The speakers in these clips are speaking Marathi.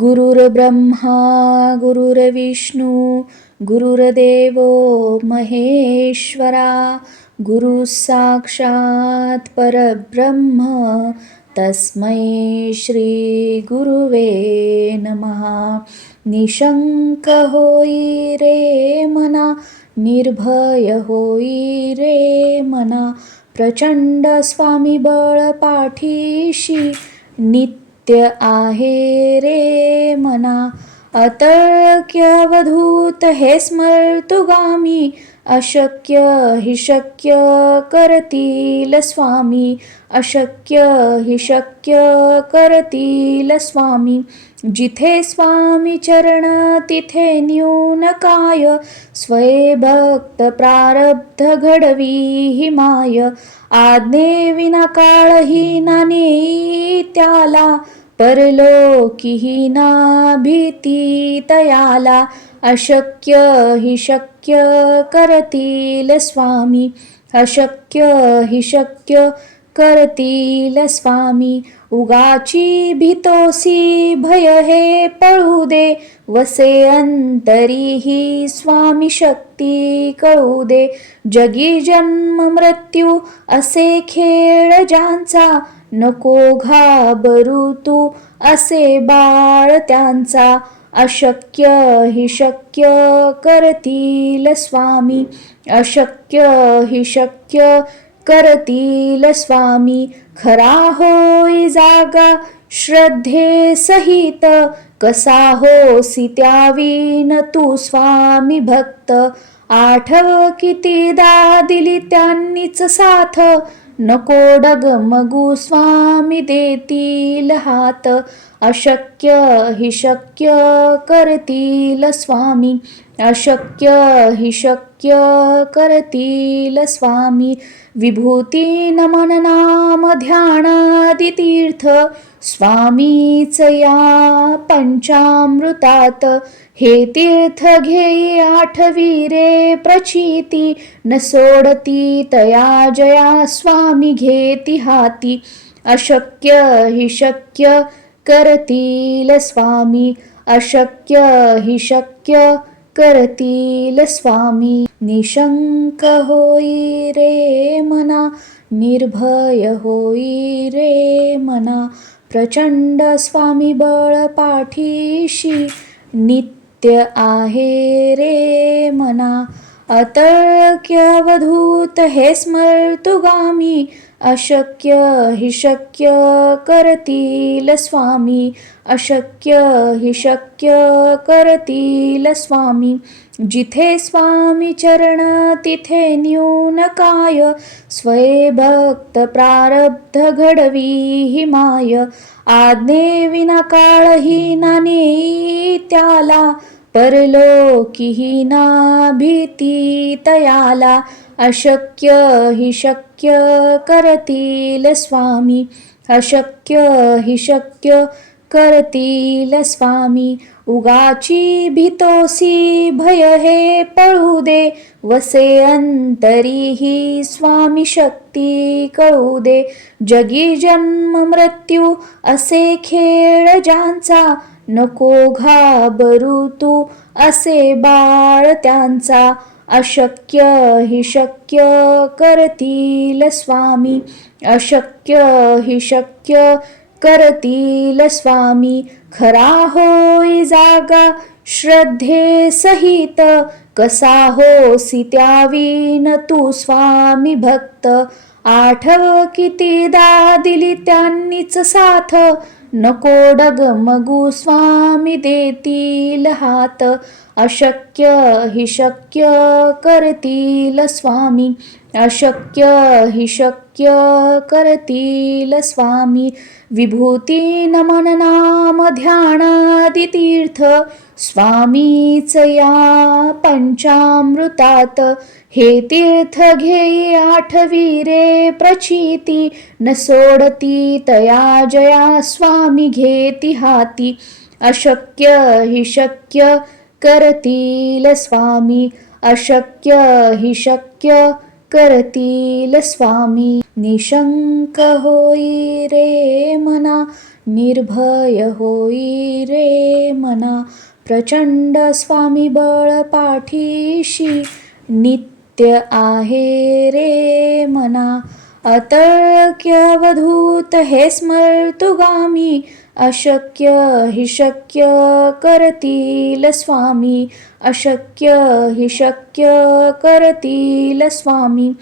गुरुर्ब्रह्मा गुरुर्विष्णू गुरुर्देवो महेश्वरा गुरु साक्षात परब्रह्म तस्मै श्री गुरुवे नमः. निशंक होई रे मना, निर्भय होई रे मना, प्रचंड स्वामी बळ पाठीशी नित्य आहे रे मना. अतर्क्यवधूत हे स्मर्तुगामी, अशक्य हि शक्य करतील स्वामी, अशक्य हि शक्य करतील स्वामी. जिथे स्वामी चरण तिथे न्यून काय, स्वये भक्त प्रारब्ध घडवी हि माय. आज्ञेविना काळही ना नेई त्याला, परलोकीही ना भीती तयाला. अशक्य हि शक्य करतील स्वामी, अशक्य हि शक्य करतील स्वामी. उगाची भीतोसी भय हे पळू दे, वसे अंतरी ही स्वामी शक्ती कळू दे. जगी जन्म मृत्यू असे खेळ ज्यांचा, नको घाबरू तू असे बाळ त्यांचा. अशक्य हि शक्य करतील स्वामी, अशक्य हि शक्य करतील स्वामी. खरा होई जागा श्रद्धे सहित, कसा होसी त्यावीन तू स्वामी भक्त. आठव कितीदा दिली त्यांनीच साथ, नको डगमगू स्वामी देतील हात. अशक्य हि शक्य करतील स्वामी, अशक्य हि शक्य करतील स्वामी. विभूती नमन नाम ध्यानादि तीर्थ, स्वामीच या पंचामृतात. हे तीर्थ घेई आठवी रे प्रचिती, न सोडती तया जया स्वामी घेती हाती. अशक्य हि शक्य करतील स्वामी, अशक्य हि शक्य करतील स्वामी. निशंक होई रे मना, निर्भय होई रे मना, प्रचंड स्वामी बळ पाठीशी नित्य आहे रे मना. अतर्क्यवधूत हे स्मर्तुगामी, अशक्य हि शक्य करतील स्वामी, अशक्य हि शक्य करतील स्वामी. जिथे स्वामी चरण तिथे न्यून काय, स्वये भक्त प्रारब्ध घडवी हि माय. आज्ञेविना काळही ना नेई त्याला, परलोकीही ना भीती तयाला. अशक्य हि शक्य करतील स्वामी, अशक्य हि शक्य करतील स्वामी. उगाची भीतोसी भय हे पळू दे, वसे अंतरी ही स्वामी शक्ती कळू दे. जगी जन्म मृत्यू असे खेळ ज्यांचा, नको घाबरू तू असे बाळ त्यांचा. अशक्य हि शक्य करतील स्वामी, अशक्य हि शक्य करतील स्वामी. खरा होई जागा श्रद्धे सहित, कसा होसी त्यावीन तू स्वामी भक्त. आठव कितीदा दिली त्यांनीच साथ, नको डगमगू स्वामी देतील हात. अशक्य हि शक्य करतील स्वामी, अशक्य हि शक्य करतील स्वामी. विभूती नमन नाम ध्यानादि तीर्थ, स्वामीच या पंचामृतात. हे तीर्थ घेई आठवी रे प्रचिती, न सोडती तया जया स्वामी घेती हाती. अशक्य हि शक्य करतील स्वामी, अशक्य हि शक्य करतील स्वामी. निशंक होई रे मना, निर्भय होई रे मना. प्रचंड स्वामी बळ पाठीशी नित्य आहे रे मना. अतर्क्यवधूत हे स्मर्तुगामी अशक्य हि शक्य करतील स्वामी. अशक्य हि शक्य करतील स्वामी.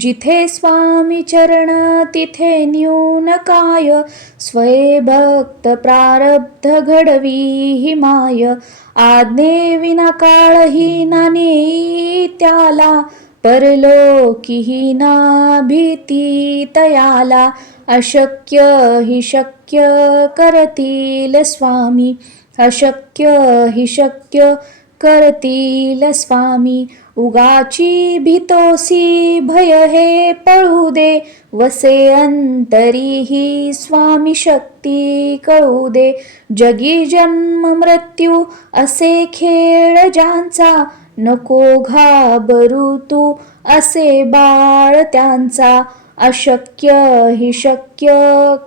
जिथे स्वामी चरण तिथे न्यून काय. स्वये भक्त प्रारब्ध घडवी हि माय. आज्ञे विना काळही ना नेई त्याला. परलोकीही ना भीती तयाला. अशक्य हि शक्य करतील स्वामी. अशक्य हि शक्य करतील स्वामी. उगाची भीतोसी भय हे पळू दे. वसे अंतरी ही स्वामी शक्ती कळू दे. जगी जन्म मृत्यू असे खेळ ज्यांचा. नको घाबरू तू असे बाळ त्यांचा. अशक्य हि शक्य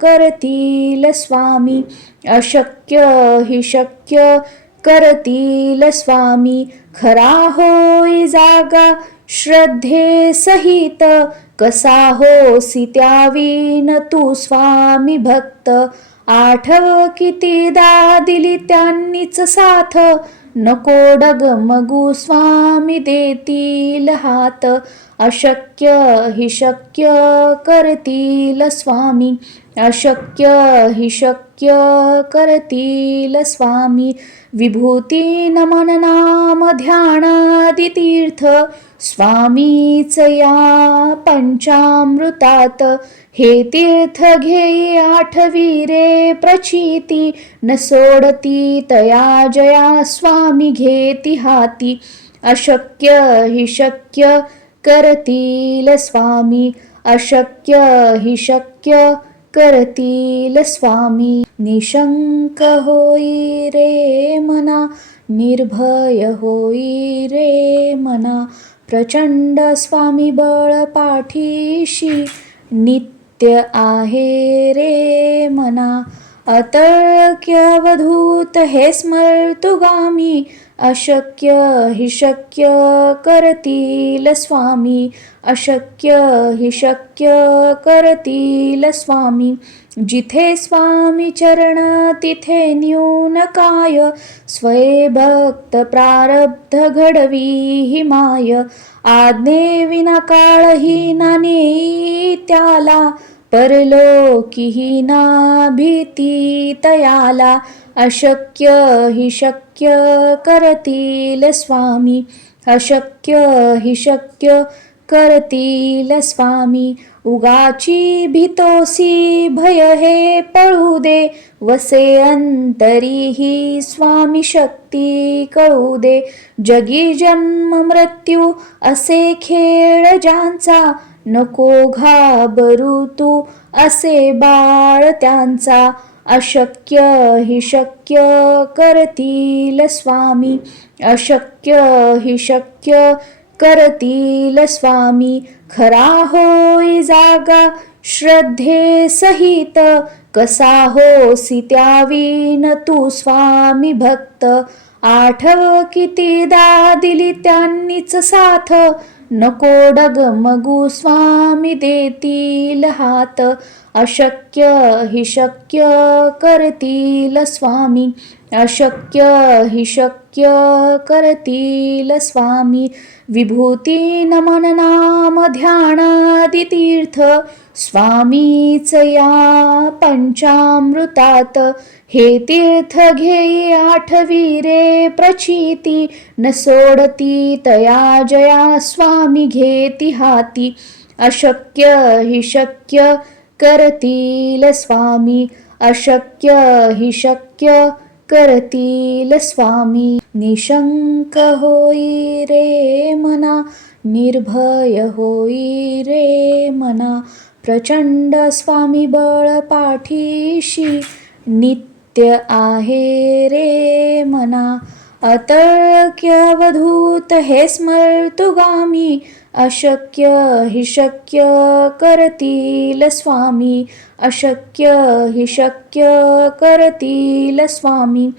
करतील स्वामी. अशक्य हि शक्य करतील स्वामी. खरा होई जागा श्रद्धे सहित. कसा होसी त्यावीन तू स्वामी भक्त. आठव कितीदा दिली त्यांनीच साथ. नको डगमगू स्वामी देतील हात. अशक्य हि शक्य करतील स्वामी. अशक्य हि शक्य करतील स्वामी. विभूती नमन नाम ध्यानादि तीर्थ स्वामीच या पंचामृतात. हे तीर्थ घेई आठवी रे प्रचिती. न सोडती तया जया स्वामी घेती हाती. अशक्य हि शक्य करतील स्वामी. अशक्य हि शक्य करतील स्वामी. निशंक होई रे मना. निर्भय होई रे मना. प्रचंड स्वामी बळ पाठीशी नित्य आहे रे मना. अतर्क्यवधूत हे स्मर्तुगामी अशक्य हि शक्य करतील स्वामी. अशक्य हि शक्य करतील स्वामी. जिथे स्वामी चरण तिथे न्यून काय. स्वये भक्त प्रारब्ध घडवी हि माय. आज्ञे विना काळही ना नेई त्याला. परलोकीही ना भीती तयाला. अशक्य हि शक्य करतील स्वामी. अशक्य हि शक्य करतील स्वामी. उगाची भीतोसी भय हे पळू दे. वसे अंतरी ही स्वामी शक्ती कळू दे. जगी जन्म मृत्यू असे खेळ ज्यांचा. नको घाबरू तू असे बाळ त्यांचा. अशक्य हि शक्य करतील स्वामी. अशक्य हि शक्य करतील स्वामी. खरा होई जागा श्रद्धे सहित. कसा होसी त्यावीन तू स्वामी भक्त. आठव कितीदा दिली त्यांनीच साथ. नको डगमगू स्वामी देतील हात. अशक्य हि शक्य करतील स्वामी. अशक्य हि शक्य करतील स्वामी. विभूती नमन नाम ध्यानादि तीर्थ स्वामीच या पंचामृतात. हे तीर्थ घेई आठवी रे प्रचिती. न सोडती तया जया स्वामी घेती हाती. अशक्य हि शक्य करतील स्वामी. अशक्य हि शक्य करतील स्वामी. निशंक होई रे मना. निर्भय होई रे मना. प्रचंड स्वामी बळ पाठीशी नित्य आहे रे मना. अतर्क्यवधूत हे स्मर्तुगामी अशक्य हि शक्य करतील स्वामी. अशक्य हि शक्य करतील स्वामी.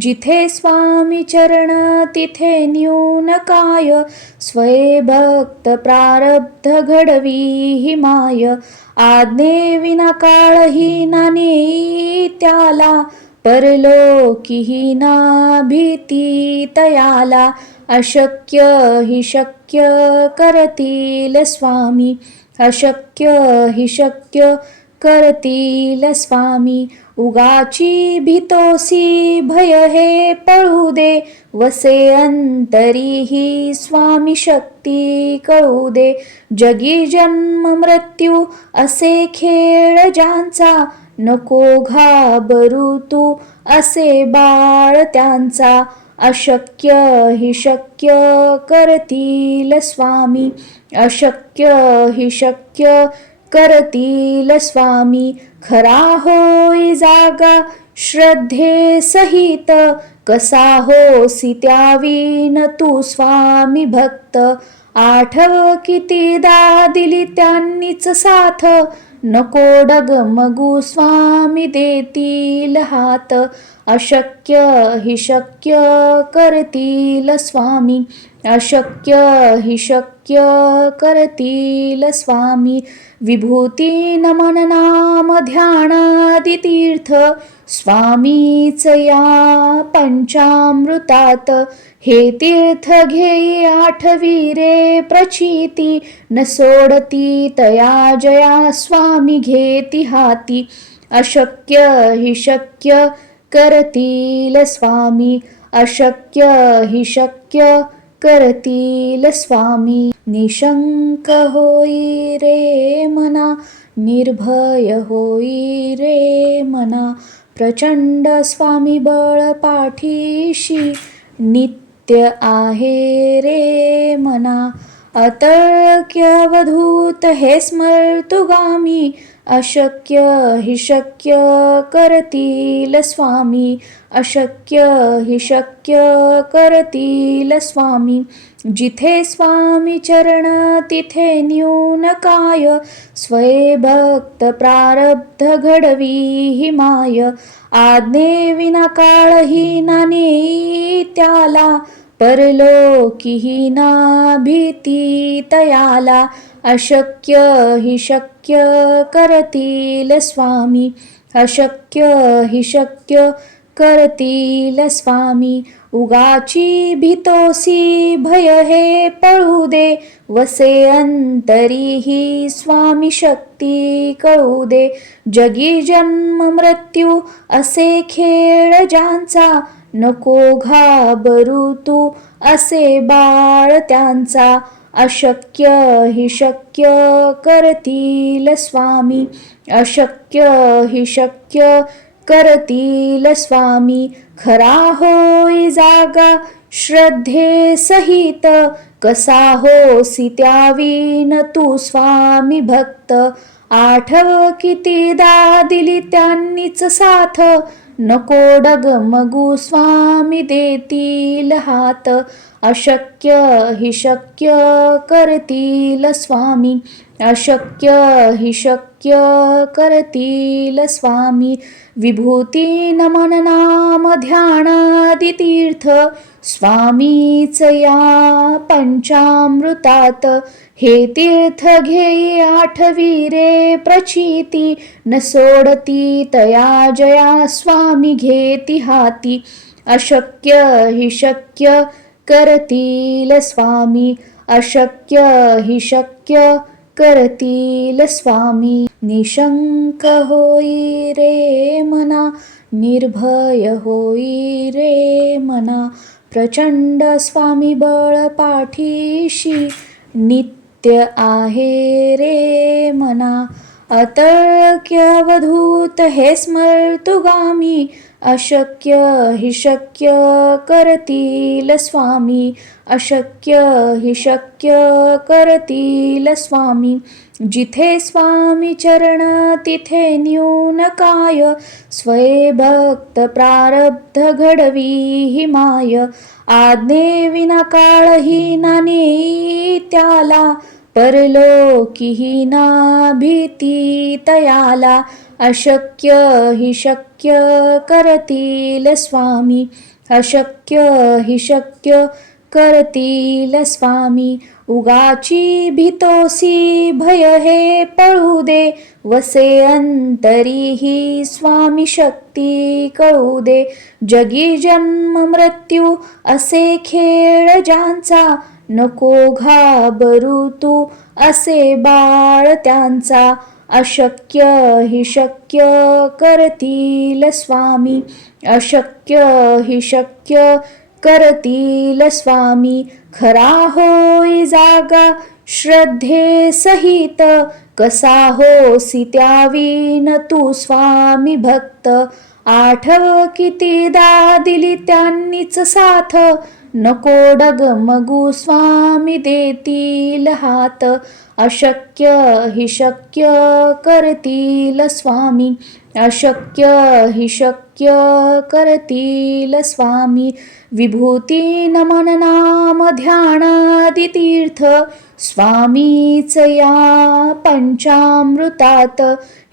जिथे स्वामी चरण तिथे न्यून काय. स्वये भक्त प्रारब्ध घडवी हि माय. आज्ञेविना काळही ना नेई त्याला. परलोकीही ना भीती तयाला. अशक्य हि शक्य करतील स्वामी. अशक्य हि शक्य करतील स्वामी. उगाची भीतोसी भय हे पळू दे. वसे अंतरीही स्वामी शक्ती कळू दे. जगी जन्म मृत्यू असे खेळ ज्यांचा. नको घाबरू तू असे बाळ त्यांचा. अशक्य हि शक्य करतील स्वामी. अशक्य हि शक्य करतील स्वामी. खरा होई जागा श्रद्धे सहित. कसा होसी त्यावीन तू स्वामी भक्त. आठव कितीदा दिली त्यांनीच साथ. नको डगमगू स्वामी देतील हात. अशक्य हि शक्य करतील स्वामी. अशक्य हि शक्य करतील स्वामी. विभूती नमन नाम ध्यानादि तीर्थ. स्वामीच या पंचामृतात. हे तीर्थ घेई आठवी रे प्रचिती. न सोडती तया जया स्वामी घेती हाती. अशक्य हि शक्य करतील स्वामी. अशक्य हि शक्य करतील स्वामी. निशंक होई रे मना. निर्भय होई रे मना. प्रचंड स्वामी बळ पाठीशी. नित्य आहे रे मना. अतर्क्य अवधूत हे स्मर्तुगामी. अशक्य हि शक्य करतील स्वामी. अशक्य हि शक्य करतील स्वामी. जिथे स्वामी चरण तिथे न्यून काय. स्वये भक्त प्रारब्ध घडवी हि माय. आज्ञेविना काळही ना नेई त्याला. परलोकीही ना भीती तयाला. अशक्य हि शक्य करतील स्वामी. अशक्य हि शक्य करतील स्वामी. उगाची भीतोसी भय हे पळू दे. वसे अंतरीही स्वामी शक्ती कळू दे. जगी जन्म मृत्यू असे खेळ ज्यांचा. नको घाबरू तू असे बाळ त्यांचा. अशक्य हि शक्य करतील स्वामी. अशक्य हि शक्य करतील स्वामी. खरा होई जागा श्रद्धे सहित. कसा होसी त्यावीन तू स्वामी भक्त. आठव कितीदा दिली त्यांनीच साथ. नको डगमगू स्वामी देतील हात. अशक्य हि शक्य करतील स्वामी. अशक्य हि शक्य करतील स्वामी. विभूती नमन नाम ध्यानादि तीर्थ. स्वामीच या पंचामृतात. हे तीर्थ घेई आठवी रे प्रचिती. न सोडती तया जया स्वामी घेती हाती. अशक्य हि शक्य करतील स्वामी. अशक्य हि शक्य करतील स्वामी. निशंक होई रे मना. निर्भय होई रे मना. प्रचंड स्वामी बळ पाठीशी. नित्य आहे रे मना. अतर्क्य अवधूत हे स्मर्तुगामी. अशक्य हि शक्य करतील स्वामी. अशक्य हि शक्य करतील स्वामी. जिथे स्वामी चरण तिथे न्यून काय. स्वये भक्त प्रारब्ध घडवी हि माय. आज्ञेविना काळही ना नेई त्याला. परलोकीही ना भीती तयाला. अशक्य हि शक्य करतील स्वामी. अशक्य हि शक्य करतील स्वामी. उगाची भीतोसी भय हे पळू दे. वसे अंतरीही स्वामी शक्ती कळू दे. जगी जन्म मृत्यू असे खेळ ज्यांचा. नको घाबरू तू असे बाळ त्यांचा. अशक्य हि शक्य करतील स्वामी. अशक्य हि शक्य करतील स्वामी. खरा होई जागा श्रद्धे सहित. कसा होसी त्यावीन तू स्वामी भक्त. आठव कितीदा दिली त्यांनीच साथ. नको डगमगू स्वामी देतील हात. अशक्य हि शक्य करतील स्वामी. अशक्य हि शक्य करतील स्वामी. विभूती नमन नाम ध्यानादि तीर्थ. स्वामीच या पंचामृतात.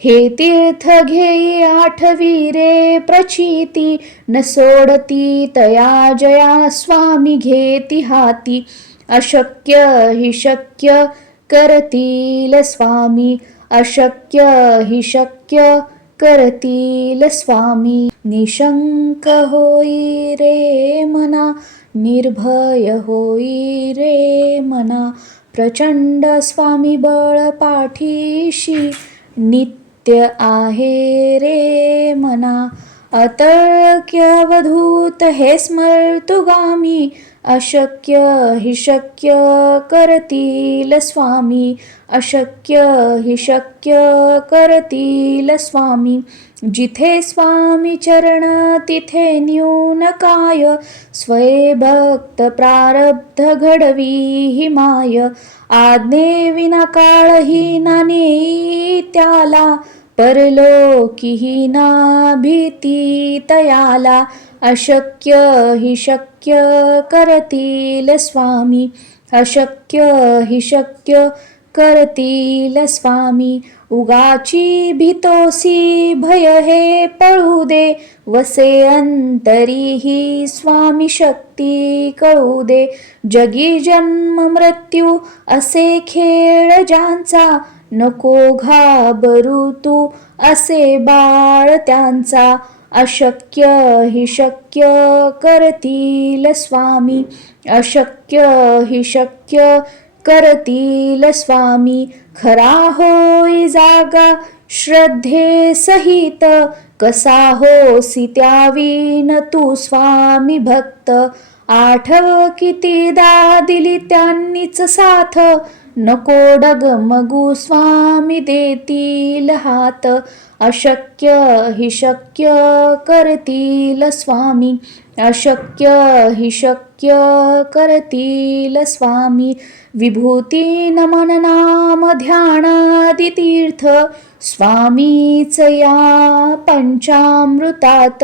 हे तीर्थ घेई आठवी रे प्रचिती. न सोडती तया जया स्वामी घेती हाती. अशक्य हि शक्य करतील स्वामी. अशक्य हि शक्य करतील स्वामी. निशंक होई रे मना. निर्भय होई रे मना. प्रचंड स्वामी बळ पाठीशी. नित्य आहे रे मना. अतर्क्यवधूत हे स्मर्तुगामी. अशक्य हि शक्य करतील स्वामी. अशक्य हि शक्य करतील स्वामी. जिथे स्वामी चरण तिथे न्यून काय. स्वये भक्त प्रारब्ध घडवी हि माय. आज्ञेविना काळही ना नेई त्याला. परलोकीही ना भीती तयाला. अशक्य हि शक्य करतील स्वामी. अशक्य हि शक्य करतील स्वामी. उगाची भीतोसी भय हे पळू दे. वसे अंतरीही स्वामी शक्ती कळू दे. जगी जन्म मृत्यू असे खेळ ज्यांचा. नको घाबरू तू असे बाळ त्यांचा. अशक्य हि शक्य करतील स्वामी. अशक्य हि शक्य करतील स्वामी. खरा होई जागा श्रद्धे सहित. कसा होसी त्यावीन तू स्वामी भक्त. आठव कितीदा दिली त्यांनीच साथ. नको डगमगू स्वामी देतील हात. अशक्य हि शक्य करतील स्वामी. अशक्य हि शक्य करतील स्वामी. विभूती नमन नाम ध्यानादि तीर्थ. स्वामीच या पंचामृतात.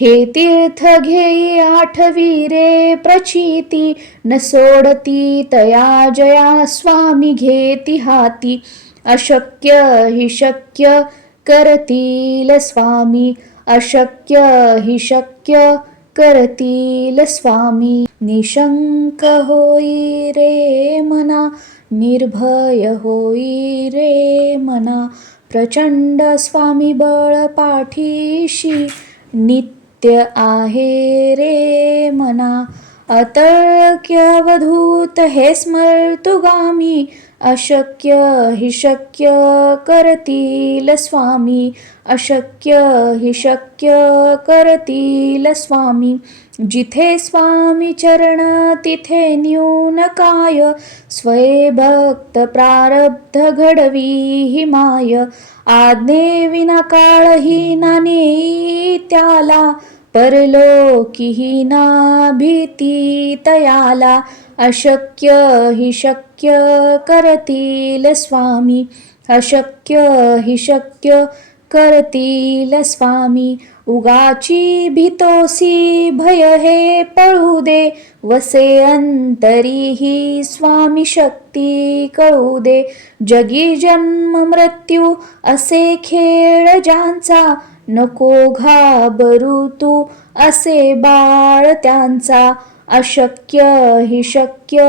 हे तीर्थ घेई आठवी रे प्रचिती. न सोडती तया जया स्वामी घेती हाती. अशक्य हि शक्य करतील स्वामी. अशक्य हि शक्य करतील स्वामी. निशंक होई रे मना. निर्भय होई रे मना. प्रचंड स्वामी बळ पाठीशी. नित्य आहे रे मना. अतर्क्यवधूत हे स्मर्तुगामी अशक्य हि शक्य करतील स्वामी अशक्य हि शक्य करतील स्वामी जिथे स्वामी चरण तिथे न्यून काय स्वये भक्त प्रारब्ध घडवी हि माय आज्ञे विना काळही नाने त्याला परलोकीही ना भीती तयाला अशक्य हि शक्य करतील स्वामी अशक्य हि शक्य करतील स्वामी उगाची भीतोसी भय हे पळू दे वसे अंतरीही स्वामी शक्ती कळू दे जगी जन्म मृत्यू असे खेळ ज्यांचा नको घाबरू तू असे बाळ त्यांचा अशक्य हि शक्य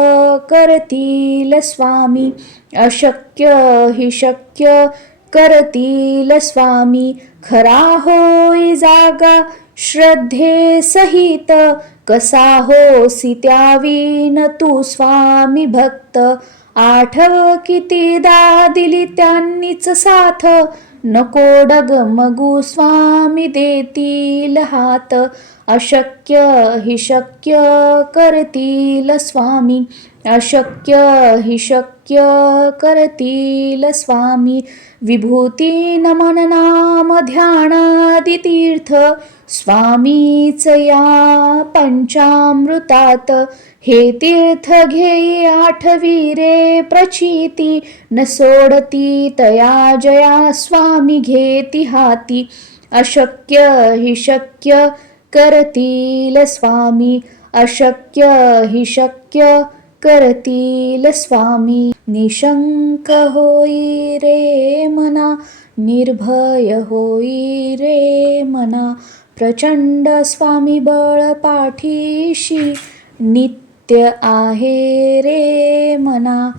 करतील स्वामी अशक्य हि शक्य करतील स्वामी खरा होई जागा श्रद्धे सहित कसा होसी त्यावीन तू स्वामी भक्त आठव कितीदा दिली त्यांनीच साथ नको डगमगू स्वामी देतील हात अशक्य हि शक्य करतील स्वामी अशक्य हि शक्य करतील स्वामी विभूती नमन नाम ध्यानादि तीर्थ स्वामीच या पंचामृतात हे तीर्थ घेई आठवी रे प्रचिती न सोडती तया जया स्वामी घेती हाती अशक्य हि शक्य करतील स्वामी अशक्य हि शक्य करतील स्वामी निशंक होई रे मना निर्भय होई रे मना प्रचंड स्वामी बळ पाठीशी नित्य आहे रे मना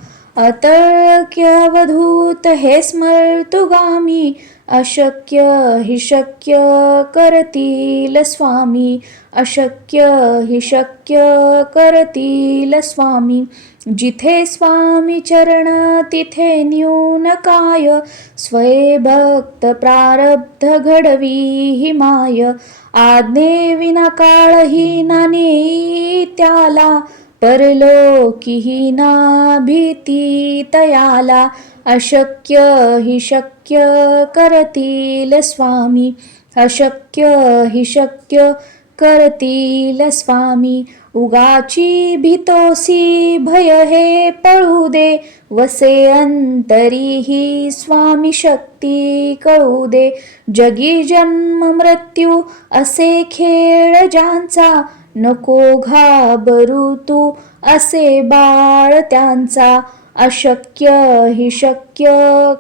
अतर्क्यवधूत हे स्मर्तुगामी अशक्य हि शक्य करतील स्वामी अशक्य हि शक्य करतील स्वामी जिथे स्वामी चरण तिथे न्यून काय स्वये भक्त प्रारब्ध घडवी हि माय आज्ञे विना काळही नाने त्याला परलोकीही ना भीती तयाला अशक्य हि शक्य करतील स्वामी अशक्य हि शक्य करतील स्वामी उगाची भीतोसी भय हे पळू दे वसे अंतरीही स्वामी शक्ती कळू दे जगी जन्म मृत्यू असे खेळ ज्यांचा नको घाबरू तू असे बाळ त्यांचा अशक्य हि शक्य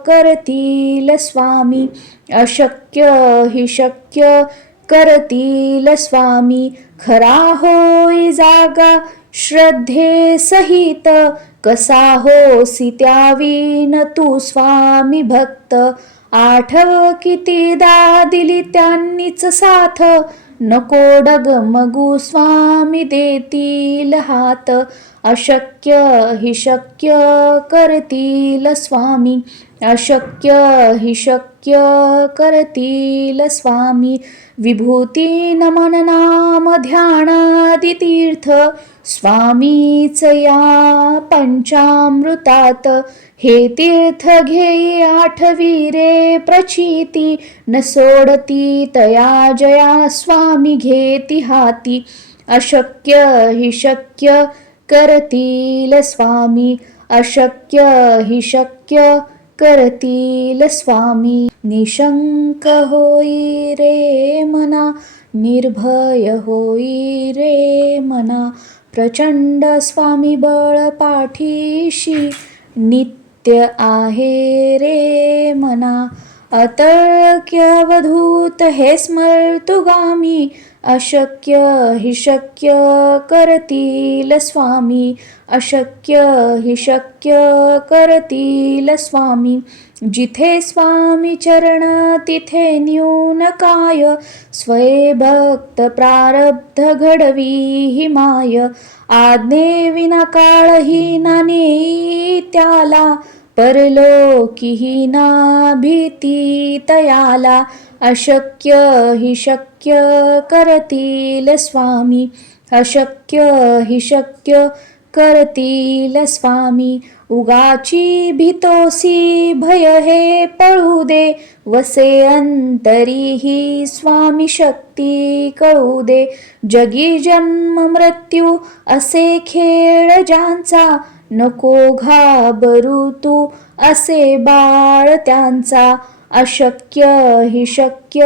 करतील स्वामी अशक्य हि शक्य करतील स्वामी खरा होई जागा श्रद्धे सहित कसा होसी त्यावीन तू स्वामी भक्त आठव कितीदा दिली त्यांनीच साथ नको डगमगू स्वामी देतील हात अशक्य हि शक्य करतील स्वामी अशक्य हि शक्य करतील स्वामी विभूती नमन नाम ध्यानादि तीर्थ स्वामीच या पंचामृतात हे तीर्थ घेई आठवी रे प्रचिती न सोडती तया जया स्वामी घेती हाती अशक्य हि शक्य करतील स्वामी अशक्य हि शक्य करतील स्वामी निशंक होई रे मना निर्भय होई रे मना प्रचंड स्वामी बळ पाठीशी नित्य आहे रे मना अतर्क्यवधूत हे स्मर्तुगामी अशक्य हि शक्य करतील स्वामी. अशक्य हि शक्य करतील स्वामी. जिथे स्वामी चरण तिथे न्यून काय. स्वये भक्त प्रारब्ध घडवी हि माय. आज्ञेविना काळही ना नेई त्याला. परलोकीही ना भीती तयाला. अशक्य हि शक्य करतील स्वामी. अशक्य हि शक्य करतील स्वामी. उगाची भीतोसी भय हे पळू दे. वसे अंतरीही स्वामी शक्ती कळू दे. जगी जन्म मृत्यू असे खेळ ज्यांचा. नको घाबरू तू असे बाळ त्यांचा. अशक्य हि शक्य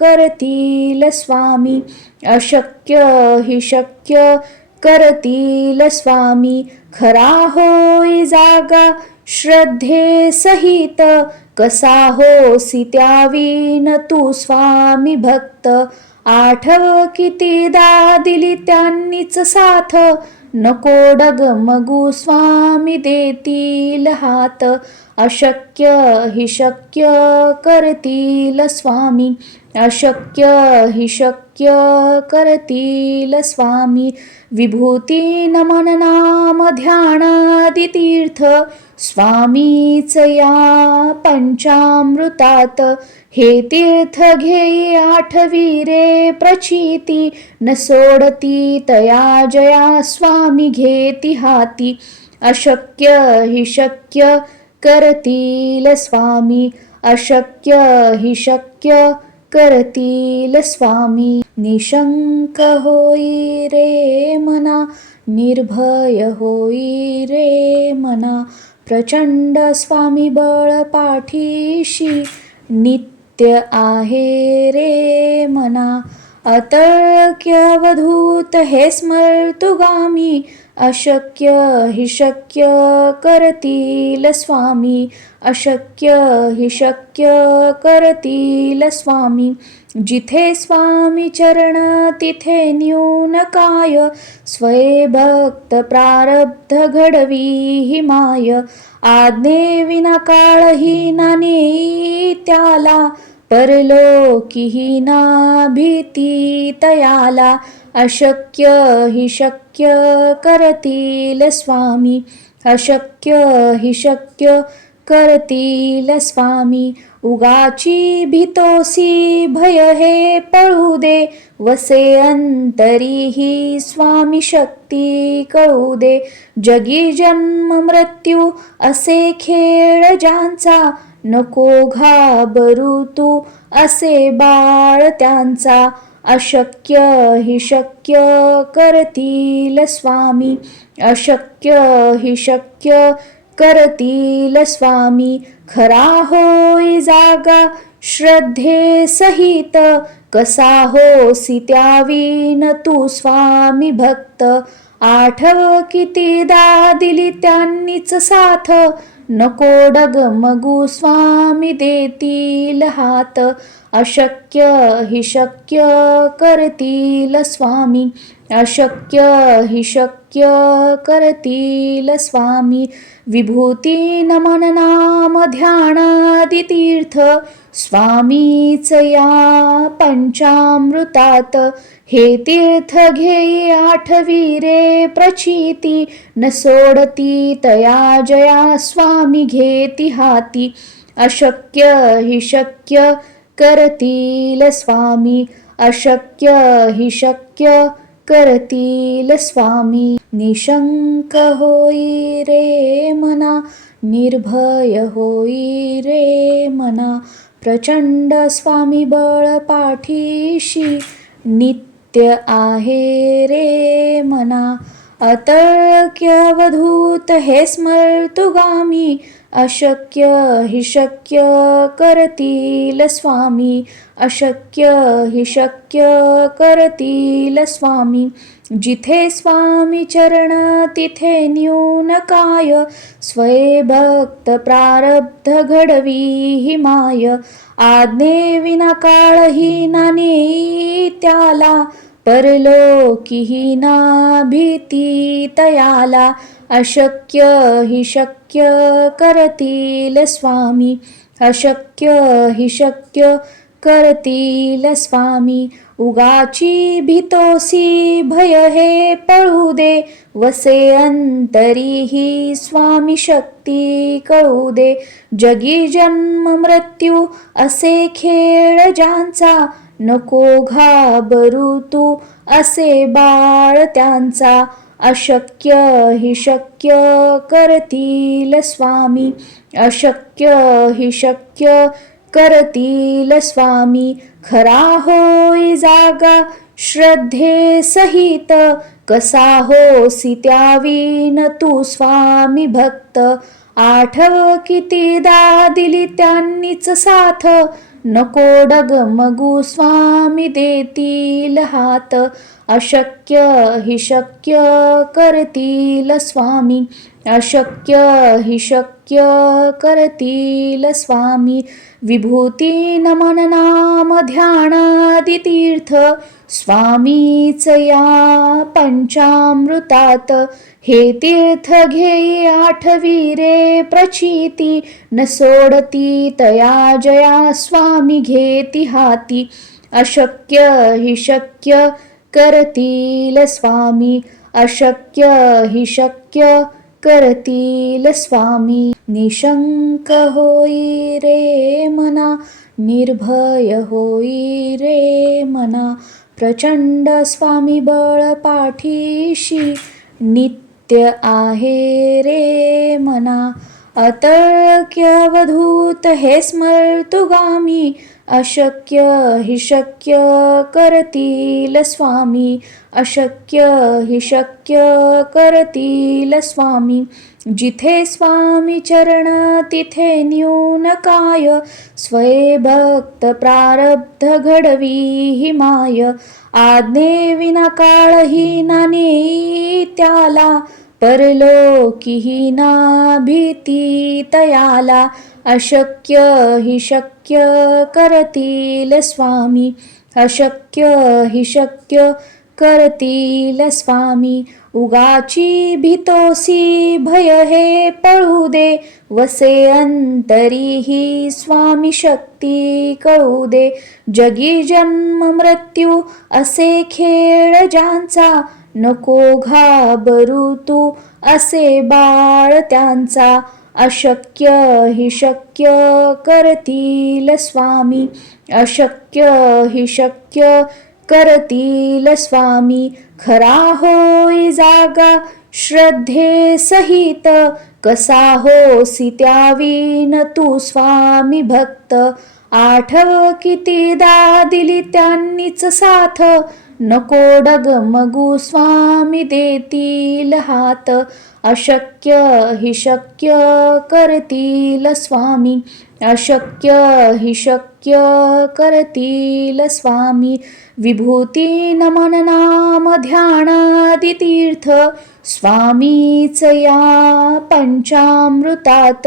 करतील स्वामी. अशक्य हि शक्य करतील स्वामी. खरा होई जागा श्रद्धे सहित. कसा होसी त्यावीन तू स्वामी भक्त. आठव कितीदा दिली त्यांनीच साथ. नको डगमगू स्वामी देतील हात. अशक्य हि शक्य करतील स्वामी. अशक्य हि शक्य करतील स्वामी. विभूती नमन नाम ध्यानादि तीर्थ. स्वामीच या पंचामृतात. हे तीर्थ घेई आठवी रे प्रचिती. न सोडती तया जया स्वामी घेती हाती. अशक्य हि शक्य करतील स्वामी. अशक्य हि शक्य करतील स्वामी. निशंक होई रे मना. निर्भय होई रे मना. प्रचंड स्वामी बळ पाठीशी. नित्य आहे रे मना. अतर्क्यवधूत हे स्मर्तुगामी. अशक्य हि शक्य करतील स्वामी. अशक्य हि शक्य करतील स्वामी. जिथे स्वामी चरण तिथे न्यून काय. स्वये भक्त प्रारब्ध घडवी हि माय. आज्ञेविना काळही ना नेई त्याला. परलोकीही ना भीती तयाला. अशक्य हि शक्य करतील स्वामी. अशक्य हि शक्य करतील स्वामी. उगाची भीतोसी भय हे पळू दे. वसे अंतरीही स्वामी शक्ती कळू दे. जगी जन्म मृत्यू असे खेळ ज्यांचा. नको घाबरू तू असे बाळ त्यांचा. अशक्य हि शक्य करतील स्वामी. अशक्य हि शक्य करतील स्वामी. खरा होई जागा श्रद्धे सहित. कसा होसी त्यावीन तू स्वामी भक्त. आठव कितीदा दिली त्यांनीच साथ. नको डगमगू स्वामी देतील हात. अशक्य हि शक्य करतील स्वामी. अशक्य हि शक्य करतील स्वामी. विभूती नमन नाम ध्यानादि तीर्थ. स्वामीच या पंचामृतात. हे तीर्थ घेई आठवी रे प्रचिती. न सोडती तया जया स्वामी घेती हाती. अशक्य हि शक्य करतील स्वामी. अशक्य हि शक्य करतील स्वामी. निशंक होई रे मना. निर्भय होई रे मना. प्रचंड स्वामी बळ पाठीशी. नित्य आहे रे मना. अतर्क्यवधूत हे स्मर्तुगामी. अशक्य हि शक्य करतील स्वामी. अशक्य हि शक्य करतील स्वामी. जिथे स्वामी चरण तिथे न्यून काय. स्वये भक्त प्रारब्ध घडवी ही माय. आज्ञेविना काळही ना नेई त्याला. परलोकीही ना भीती तयाला. अशक्य हि शक्य करतील स्वामी. अशक्य हि शक्य करतील स्वामी. उगाची भीतोसी भय हे पळू दे. वसे अंतरी ही स्वामी शक्ती कळू दे. जगी जन्म मृत्यू असे खेळ ज्यांचा. नको घाबरू तू असे बाळ त्यांचा. अशक्य हि शक्य करतील स्वामी. अशक्य हि शक्य करतील स्वामी. खरा होई जागा श्रद्धे सहित. कसा होसी त्यावीन तू स्वामी भक्त. आठव कितीदा दिली त्यांनीच साथ. नको डगमगू स्वामी देतील हात. अशक्य हि शक्य करतील स्वामी. अशक्य हि शक्य करतील स्वामी. विभूती नमन नाम ध्यानादि तीर्थ. स्वामीच या पंचामृतात. हे तीर्थ घेई आठवी रे प्रचिती. न सोडती तया जया स्वामी घेती हाती. अशक्य हि शक्य करतील स्वामी. अशक्य हि शक्य करतील स्वामी. निशंक होई रे मना. निर्भय होई रे मना. प्रचंड स्वामी बळ पाठीशी. नित्य आहे रे मना. अतर्क्यवधूत हे स्मर्तुगामी. अशक्य हि शक्य करतील स्वामी. अशक्य हि शक्य करतील स्वामी. जिथे स्वामी चरण तिथे न्यून काय. स्वये भक्त प्रारब्ध घडवी ही माय. आज्ञेविना काळही ना नेई त्याला. परलोकीही ना भीती तयाला. अशक्य हि शक्य करतील स्वामी. अशक्य हि शक्य करतील स्वामी. उगाची भीतोसी भय हे पळू दे. वसे अंतरी ही स्वामी शक्ती कळू दे. जगी जन्म मृत्यू असे खेळ ज्यांचा. नको घाबरू तू असे बाळ त्यांचा. अशक्य हि शक्य करतील स्वामी. अशक्य हि शक्य करतील स्वामी. खरा होई जागा श्रद्धे सहित. कसा होसी त्यावीन तू स्वामी भक्त. आठव कितीदा दिली त्यांनीच साथ. नको डगमगू स्वामी देतील हात. अशक्य हि शक्य करतील स्वामी. अशक्य हि शक्य करतील स्वामी. विभूती नमन नाम ध्यानादि तीर्थ. स्वामीच या पंचामृतात.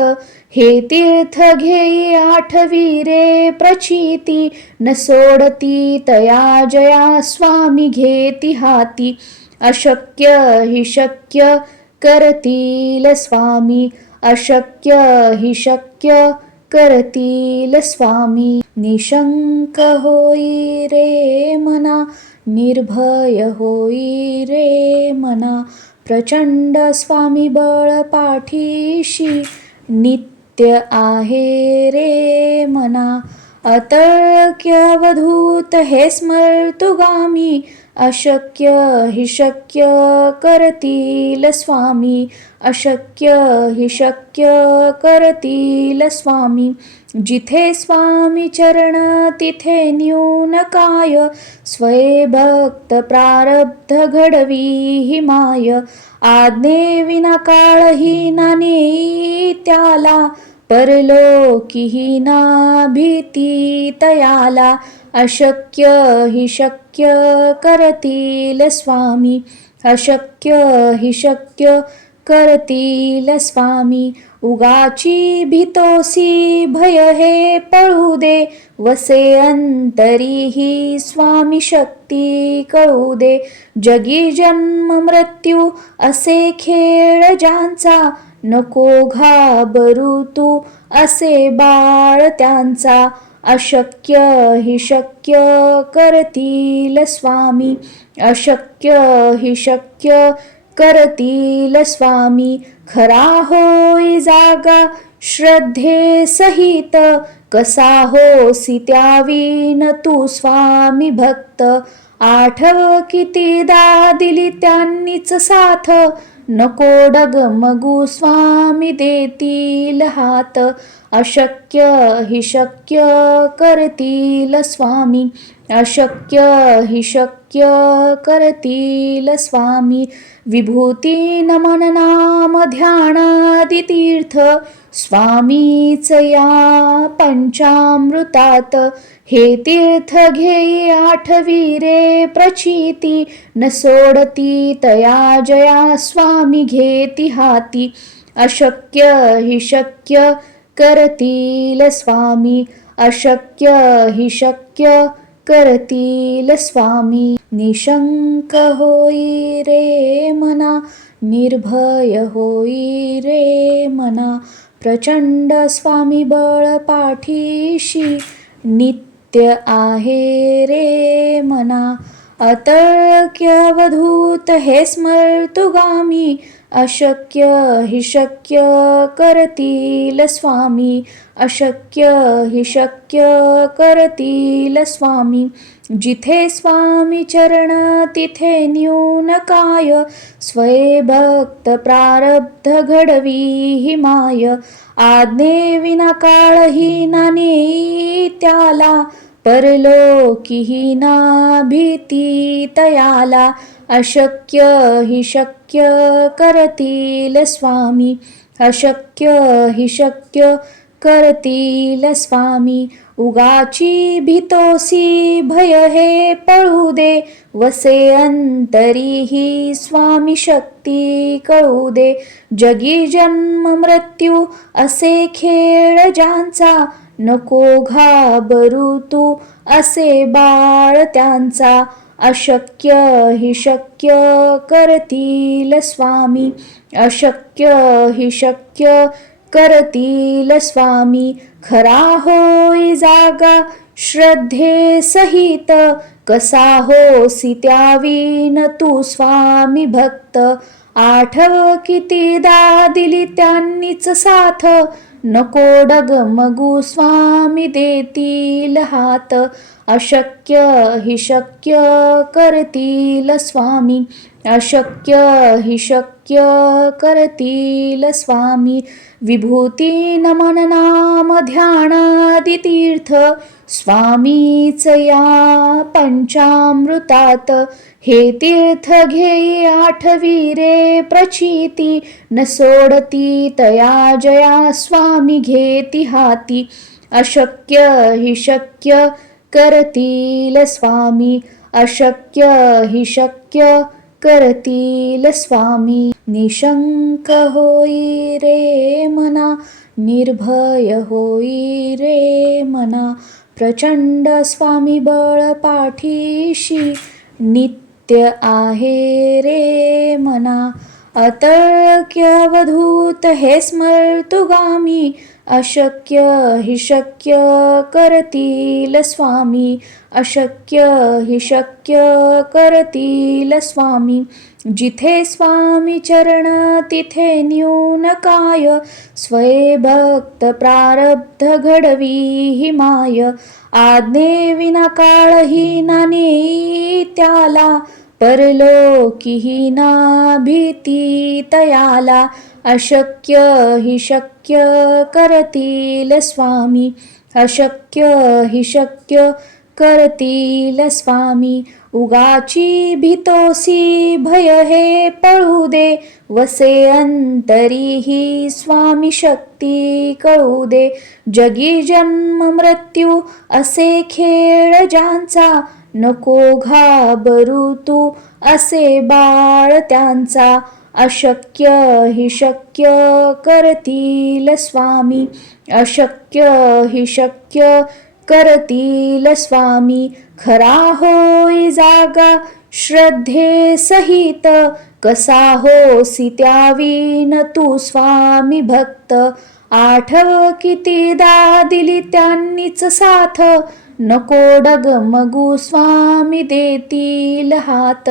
हे तीर्थ घेई आठवी रे प्रचिती. न सोडती तया जया स्वामी घेती हाती. अशक्य हि शक्य करतील स्वामी. अशक्य हि शक्य करतील स्वामी. निशंक होई रे मना. निर्भय होई रे मना. प्रचंड स्वामी बळ पाठीशी. नित्य आहे रे मना. अतर्क्यवधूत हे स्मर्तुगामी. अशक्य हि शक्य करतील स्वामी. अशक्य हि शक्य करतील स्वामी. जिथे स्वामी चरण तिथे न्यून काय, स्वये भक्त प्रारब्ध घडवी ही माय. आज्ञेविना काळही ना नेई त्याला, परलोकीही ना भीती तयाला. अशक्य हि शक्य करतील स्वामी, अशक्य हि शक्य करतील स्वामी. उगाची भीतोसी भय हे पळू दे, वसे अंतरी ही स्वामी शक्ती कळू दे. जगी जन्म मृत्यू असे खेळ ज्यांचा, नको घाबरू तू असे बाळ त्यांचा. अशक्य हि शक्य करतील स्वामी, अशक्य हि शक्य करतील स्वामी. खरा होई जागा श्रद्धे सहित, कसा होसी त्यावीन तू स्वामी भक्त. आठव कितीदा दिली त्यांनीच साथ, नको डगमगू स्वामी देतील हात. अशक्य हि शक्य करतील स्वामी, अशक्य हि शक्य करतील स्वामी. विभूती नमन नाम ध्यानादि तीर्थ, स्वामीच या पंचामृतात. हे तीर्थ घेई आठवी रे प्रचिती, न सोडती तया जया स्वामी घेती हाती. अशक्य हि शक्य करतील स्वामी, अशक्य हि शक्य करतील स्वामी. निशंक होई रे मना, निर्भय होई रे मना. प्रचंड स्वामी बळ पाठीशी, नित्य आहे रे मना. अतर्क्यवधूत हे स्मर्तुगामी, अशक्य हि शक्य करतील स्वामी, अशक्य हि शक्य करतील स्वामी. जिथे स्वामी चरण तिथे न्यून काय, स्वये भक्त प्रारब्ध घडवी ही माय. आज्ञेविना काळही ना नेई त्याला, परलोकीही ना भीती तयाला. अशक्य हि शक्य करतील स्वामी, अशक्य हि शक्य करतील स्वामी. उगाची भीतोसी भय हे पळू दे, वसे अंतरी ही स्वामी शक्ती कळू दे. जगी जन्म मृत्यू असे खेळ ज्यांचा, नको घाबरू तू असे बाळ त्यांचा. अशक्य हि शक्य करतील स्वामी, अशक्य हि शक्य करतील स्वामी. खरा होई जागा श्रद्धे सहित, कसा होसी त्यावीन तू स्वामी भक्त. आठव कितीदा दिली त्यांनीच साथ, नको डगमगू स्वामी देतील हात. अशक्य हि शक्य करतील स्वामी, अशक्य हि शक्य करतील स्वामी. विभूती नमन नाम ध्यानादि तीर्थ, स्वामीच या पंचामृतात. हे तीर्थ घेई आठवी रे प्रचिती, न सोडती तया जया स्वामी घेती हाती. अशक्य हि शक्य करतील स्वामी, अशक्य हि शक्य करतील स्वामी. निशंक होई रे मना, निर्भय होई रे मना. प्रचंड स्वामी बळ पाठीशी, नित्य आहे रे मना. अतर्क्यवधूत हे स्मर्तुगामी, अशक्य हि शक्य करतील स्वामी, अशक्य हि शक्य करतील स्वामी. जिथे स्वामी चरण तिथे न्यून काय, स्वये भक्त प्रारब्ध घडवी ही माय. आज्ञेविना काळही ना नेई त्याला, परलोकीही ना भीती तयाला. अशक्य हि शक्य करतील स्वामी अशक्य हि शक्य करतील स्वामी उगाची भीतोसी भय हे पळू दे वसे अंतरी ही स्वामी शक्ती कळू दे जगी जन्म मृत्यू असे खेळ ज्यांचा नको घाबरू तू असे बाळ त्यांचा अशक्य हि शक्य करतील स्वामी अशक्य हि शक्य करतील स्वामी खरा होई जागा श्रद्धे सहित कसा होसी त्यावीन तू स्वामी भक्त आठव कितीदा दिली त्यांनीच साथ नको डगमगू स्वामी देतील हात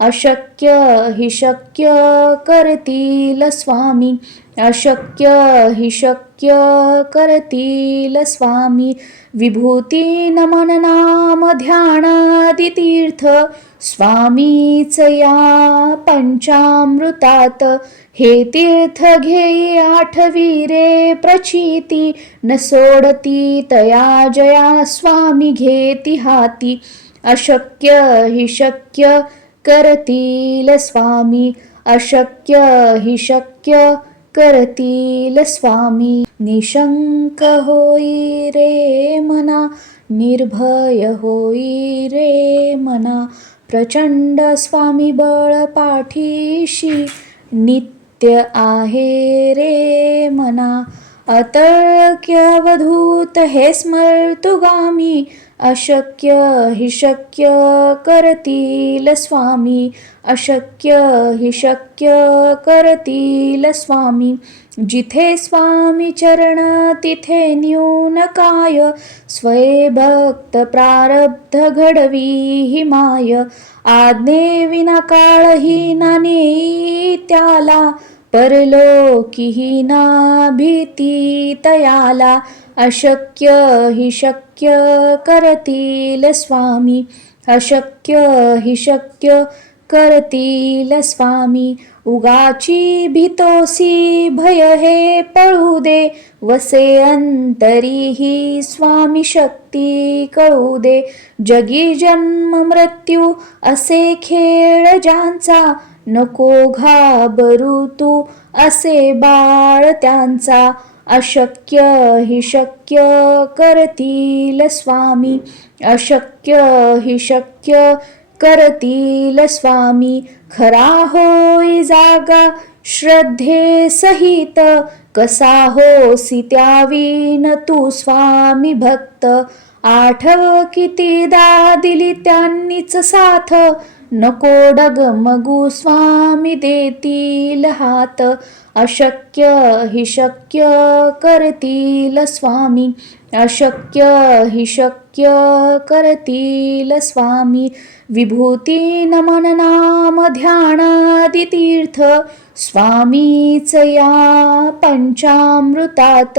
अशक्य हि शक्य करतील स्वामी अशक्य हि शक्य करतील स्वामी विभूती नमन नाम ध्यानादि तीर्थ स्वामीच या पंचामृतात हे तीर्थ घेई आठवी रे प्रचिती न सोडती तया जया स्वामी घेती हाती अशक्य हि शक्य करतील स्वामी अशक्य हि शक्य करतील स्वामी निशंक होई रे मना निर्भय होई रे मना प्रचंड स्वामी बळ पाठीशी नित्य आहे रे मना अतर्क्यवधूत हे स्मर्तुगामी अशक्य हि शक्य करतील स्वामी अशक्य हि शक्य करतील स्वामी जिथे स्वामी चरण तिथे न्यून काय स्वये भक्त प्रारब्ध घडवी हि माय आज्ञे विना काळही ना नेई त्याला परलोकीही ना भीती तयाला अशक्य हि शक्य करतील स्वामी अशक्य हि शक्य करतील स्वामी उगाची भीतोसी भय हे पळू दे वसे अंतरी ही स्वामी शक्ती कळू दे जगी जन्म मृत्यू असे खेळ ज्यांचा नको घाबरू तू असे बाळ त्यांचा अशक्य हि शक्य करतील स्वामी अशक्य हि शक्य करतील स्वामी खरा होई जागा श्रद्धे सहित कसा होसी त्यावीन तू स्वामी भक्त आठव कितीदा दिली त्यांनीच साथ नको डगमगू स्वामी देतील हात अशक्य हि शक्य करतील स्वामी अशक्य हि शक्य करतील स्वामी विभूती नमन नाम ध्यानादि तीर्थ स्वामीच या पंचामृतात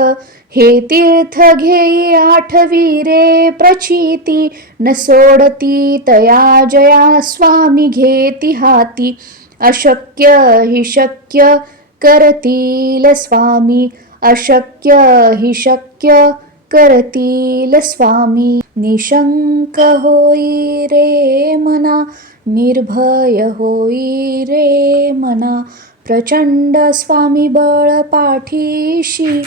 हे तीर्थ घेई आठवी रे प्रचिती न सोडती तया जया स्वामी घेती हाती अशक्य हि शक्य करतील स्वामी अशक्य हि शक्य करतील स्वामी निशंक होई रे मना निर्भय होई रे मना प्रचंड स्वामी बळ पाठीशी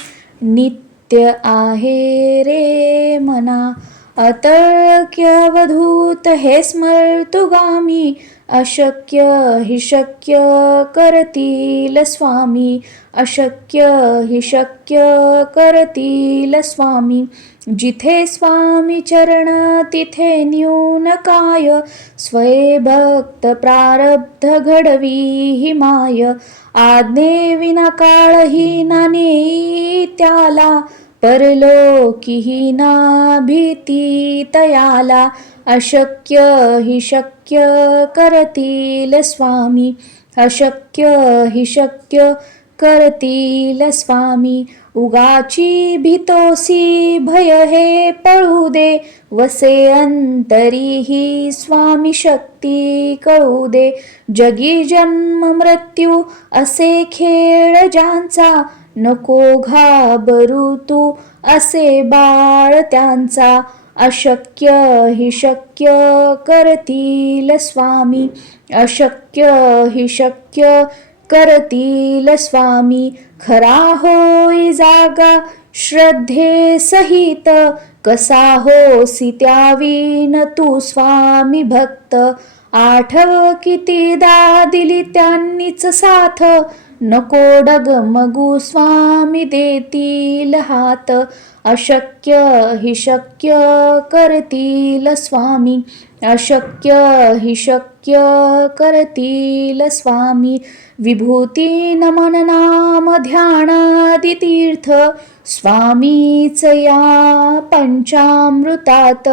नित्य आहे रे मना अतर्क्यवधूत हे स्मर्तुगामी अशक्य हि शक्य करतील स्वामी अशक्य हि शक्य करतील स्वामी जिथे स्वामी चरण तिथे न्यून काय स्वये भक्त प्रारब्ध घडवी हि माय आज्ञे विना काळही ना नेई त्याला परलोकीही ना भीती तयाला अशक्य हि शक्य करतील स्वामी अशक्य हि शक्य करतील स्वामी उगाची भीतोसी भय हे पळू दे, वसे अंतरी ही स्वामी शक्ती कळू दे. जगी जन्म मृत्यू असे खेळ ज्यांचा, नको घाबरू तू असे बाळ त्यांचा. अशक्य हि शक्य करतील स्वामी, अशक्य हि शक्य करतील स्वामी. खरा होई जागा श्रद्धे सहित, कसा होसी त्यावीन तू स्वामी भक्त. आठव कितीदा दिली त्यांनीच साथ, नको डगमगू स्वामी देतील हात. अशक्य हि शक्य करतील स्वामी, अशक्य हि शक्य करतील स्वामी. विभूती नमन नाम ध्यानादि तीर्थ, स्वामीच या पंचामृतात.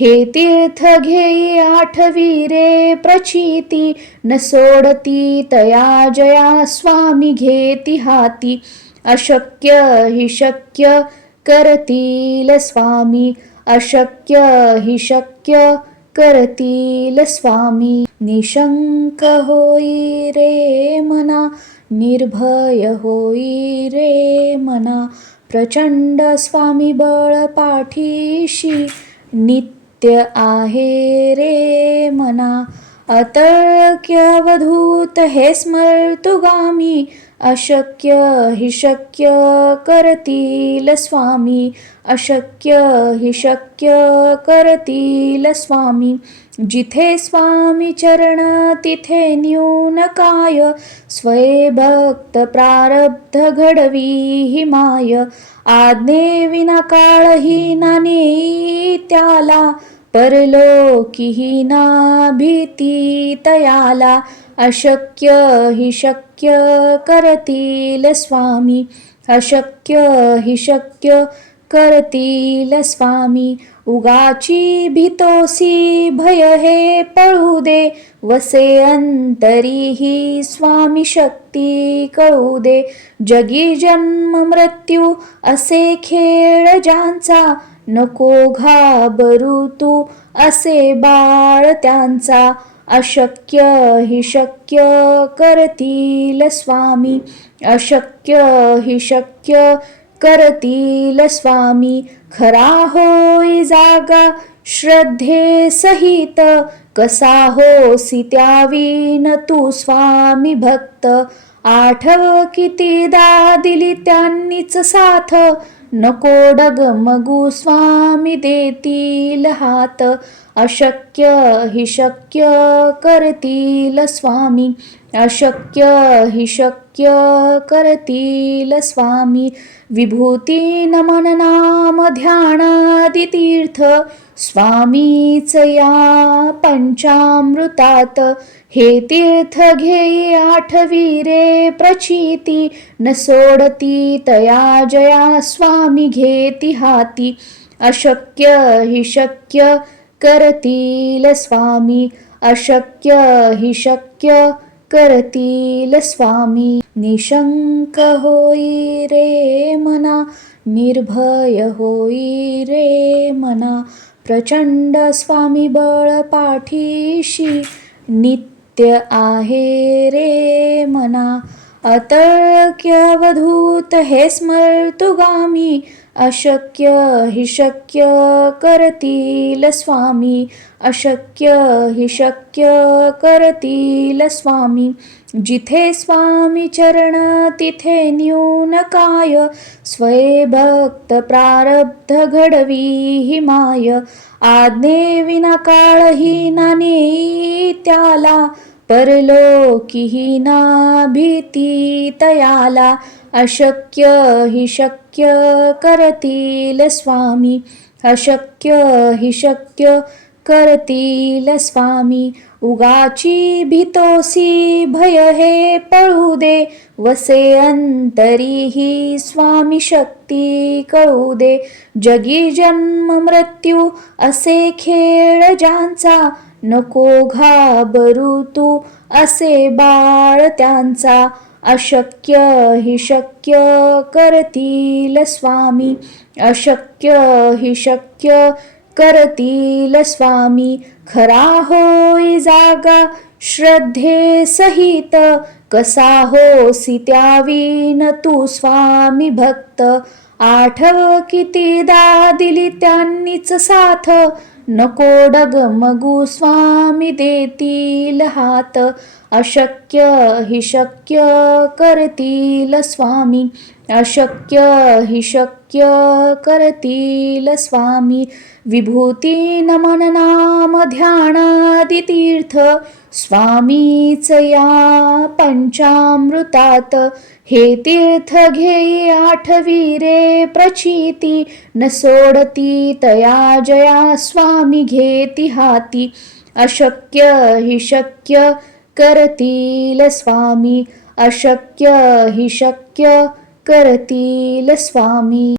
हे तीर्थ घेई आठवी रे प्रचिती, न सोडती तया जया स्वामी घेती हाती. अशक्य हि शक्य करतील स्वामी, अशक्य हि शक्य करतील स्वामी. निशंक होई रे मना, निर्भय होई रे मना. प्रचंड स्वामी बळ पाठीशी, नित्य आहे रे मना. अतर्क्य अवधूत हे स्मर्तुगामी, अशक्य हि शक्य करतील स्वामी, अशक्य हि शक्य करतील स्वामी. जिथे स्वामी चरण तिथे न्यून काय, स्वये भक्त प्रारब्ध घडवी हि माय. आज्ञे विना काळही ना नेई त्याला, परलोकीही ना भीती तयाला. अशक्य हि शक्य करतील स्वामी, अशक्य हि शक्य करतील स्वामी. उगाची भीतोसी भय हे पळू दे, वसे अंतरी ही स्वामी शक्ती कळू दे. जगी जन्म मृत्यू असे खेळ ज्यांचा, नको घाबरू तू असे बाळ त्यांचा. अशक्य हि शक्य करतील स्वामी, अशक्य हि शक्य करतील स्वामी. खरा होई जागा श्रद्धे सहित, कसा होसी त्यावीन तू स्वामी भक्त. आठव कितीदा दिली त्यांनीच साथ, नको डगमगू स्वामी देतील हात. अशक्य हि शक्य करतील स्वामी, अशक्य हि शक्य करतील स्वामी. विभूती नमन नाम ध्यानादि तीर्थ, स्वामीच या पंचामृतात. हे तीर्थ घेई आठवी रे प्रचिती, न सोडती तया जया स्वामी घेती हाती. अशक्य हि शक्य करतील स्वामी, अशक्य हि शक्य करतील स्वामी. निशंक होई रे मना, निर्भय होई रे मना. प्रचंड स्वामी बळ पाठीशी, नित्य आहे रे मना. अतर्क्य अवधूत हे स्मर्तुगामी, अशक्य हि शक्य करतील स्वामी, अशक्य हि शक्य करतील स्वामी. जिथे स्वामी चरण तिथे न्यून काय, स्वये भक्त प्रारब्ध घडवी हि माय. आज्ञे विना काळही ना नेई त्याला, परलोकीही ना भीती तयाला. अशक्य हि शक्य करतील स्वामी, अशक्य हि शक्य करतील स्वामी. उगाची भीतोसी भय हे पळू दे, वसे अंतरी ही स्वामी शक्ती कळू दे. जगी जन्म मृत्यू असे खेळ ज्यांचा, नको घाबरू तू असे बाळ त्यांचा. अशक्य हि शक्य करतील स्वामी, अशक्य हि शक्य करतील स्वामी. खरा होई जागा श्रद्धे सहित, कसा होसी त्यावीन तू स्वामी भक्त. आठव कितीदा दिली त्यांनीच साथ, नको डगमगू स्वामी देतील हात. अशक्य हि शक्य करतील स्वामी, अशक्य हि शक्य करतील स्वामी. विभूती नमन नाम ध्यानादि तीर्थ, स्वामीच या पंचामृतात. हे तीर्थ घेई आठवी रे प्रचिती, न सोडती तया जया स्वामी घेती हाती. अशक्य हि शक्य करतील स्वामी, अशक्य हि शक्य करतील स्वामी.